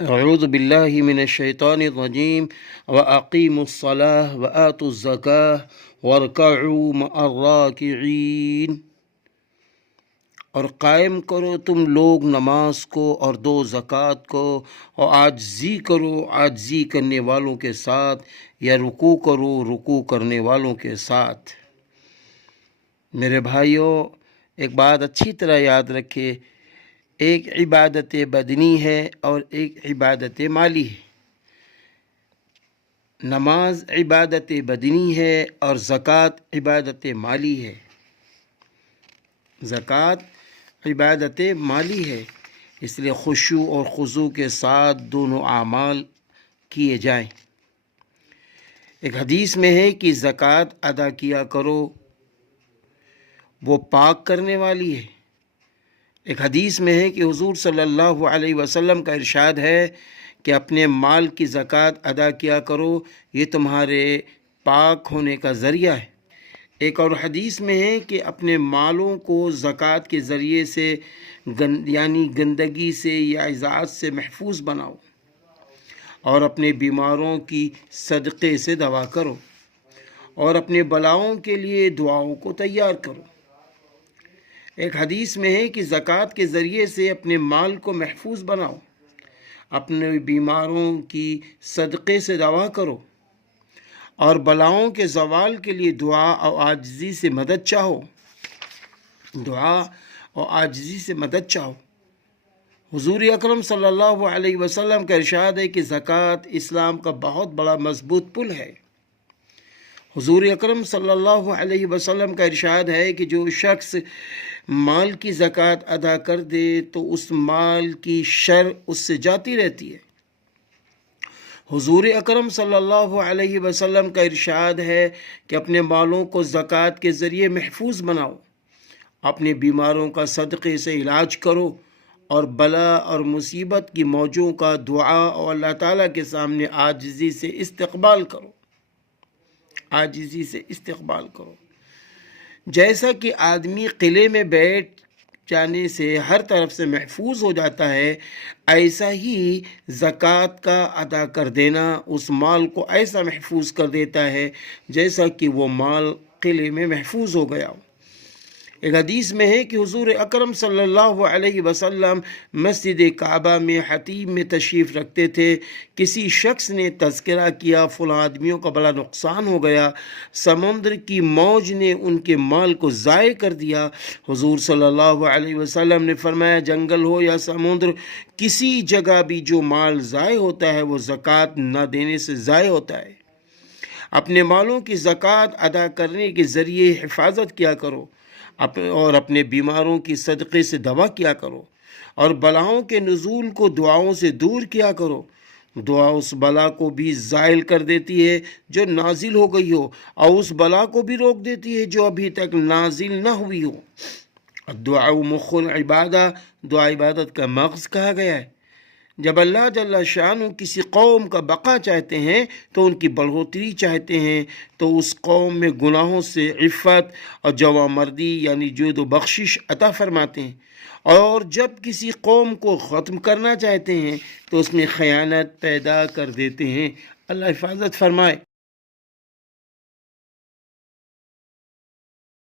اعوذ باللہ من الشیطان الرجیم واقیموا الصلاة وآتوا الزکاة وارکعوا مع الراکعین، اور قائم کرو تم لوگ نماز کو اور دو زکوٰۃ کو، اور عاجزی کرو عاجزی کرنے والوں کے ساتھ، یا رکوع کرو رکوع کرنے والوں کے ساتھ۔ میرے بھائیوں، ایک بات اچھی طرح یاد رکھے، ایک عبادت بدنی ہے اور ایک عبادت مالی ہے۔ نماز عبادت بدنی ہے اور زکوٰۃ عبادت مالی ہے۔ زکوٰۃ عبادت مالی ہے، اس لیے خشوع اور خضوع کے ساتھ دونوں اعمال کیے جائیں۔ ایک حدیث میں ہے کہ زکوٰۃ ادا کیا کرو، وہ پاک کرنے والی ہے۔ ایک حدیث میں ہے کہ حضور صلی اللہ علیہ وسلم کا ارشاد ہے کہ اپنے مال کی زکوٰۃ ادا کیا کرو، یہ تمہارے پاک ہونے کا ذریعہ ہے۔ ایک اور حدیث میں ہے کہ اپنے مالوں کو زکوٰۃ کے ذریعے سے یعنی گندگی سے یا اعزاز سے محفوظ بناؤ، اور اپنے بیماروں کی صدقے سے دوا کرو، اور اپنے بلاؤں کے لیے دعاؤں کو تیار کرو۔ ایک حدیث میں ہے کہ زکوٰۃ کے ذریعے سے اپنے مال کو محفوظ بناؤ، اپنے بیماروں کی صدقے سے دوا کرو، اور بلاؤں کے زوال کے لیے دعا اور عاجزی سے مدد چاہو۔ دعا اور عاجزی سے مدد چاہو۔ حضور اکرم صلی اللہ علیہ وسلم کا ارشاد ہے کہ زکوٰۃ اسلام کا بہت بڑا مضبوط پل ہے۔ حضور اکرم صلی اللہ علیہ وسلم کا ارشاد ہے کہ جو شخص مال کی زکوٰۃ ادا کر دے تو اس مال کی شر اس سے جاتی رہتی ہے۔ حضور اکرم صلی اللہ علیہ وسلم کا ارشاد ہے کہ اپنے مالوں کو زکوٰۃ کے ذریعے محفوظ بناؤ، اپنے بیماروں کا صدقے سے علاج کرو، اور بلا اور مصیبت کی موجوں کا دعا اور اللہ تعالیٰ کے سامنے عاجزی سے استقبال کرو۔ عاجزی سے استقبال کرو۔ جیسا کہ آدمی قلعے میں بیٹھ جانے سے ہر طرف سے محفوظ ہو جاتا ہے، ایسا ہی زکوٰۃ کا ادا کر دینا اس مال کو ایسا محفوظ کر دیتا ہے جیسا کہ وہ مال قلعے میں محفوظ ہو گیا ہو۔ ایک حدیث میں ہے کہ حضور اکرم صلی اللہ علیہ وسلم مسجد کعبہ میں خطیب میں تشریف رکھتے تھے۔ کسی شخص نے تذکرہ کیا، فلاں آدمیوں کا بڑا نقصان ہو گیا، سمندر کی موج نے ان کے مال کو ضائع کر دیا۔ حضور صلی اللہ علیہ وسلم نے فرمایا، جنگل ہو یا سمندر، کسی جگہ بھی جو مال ضائع ہوتا ہے وہ زکوٰۃ نہ دینے سے ضائع ہوتا ہے۔ اپنے مالوں کی زکوٰۃ ادا کرنے کے ذریعے حفاظت کیا کرو، اور اپنے بیماروں کی صدقے سے دوا کیا کرو، اور بلاؤں کے نزول کو دعاؤں سے دور کیا کرو۔ دعا اس بلا کو بھی زائل کر دیتی ہے جو نازل ہو گئی ہو، اور اس بلا کو بھی روک دیتی ہے جو ابھی تک نازل نہ ہوئی ہو۔ دعا مخ العبادہ، دعا عبادت کا مغز کہا گیا ہے۔ جب اللہ جل شانہ کسی قوم کا بقا چاہتے ہیں تو ان کی بڑھوتری چاہتے ہیں تو اس قوم میں گناہوں سے عفت اور جوانمردی یعنی جود و بخشش عطا فرماتے ہیں، اور جب کسی قوم کو ختم کرنا چاہتے ہیں تو اس میں خیانت پیدا کر دیتے ہیں۔ اللہ حفاظت فرمائے۔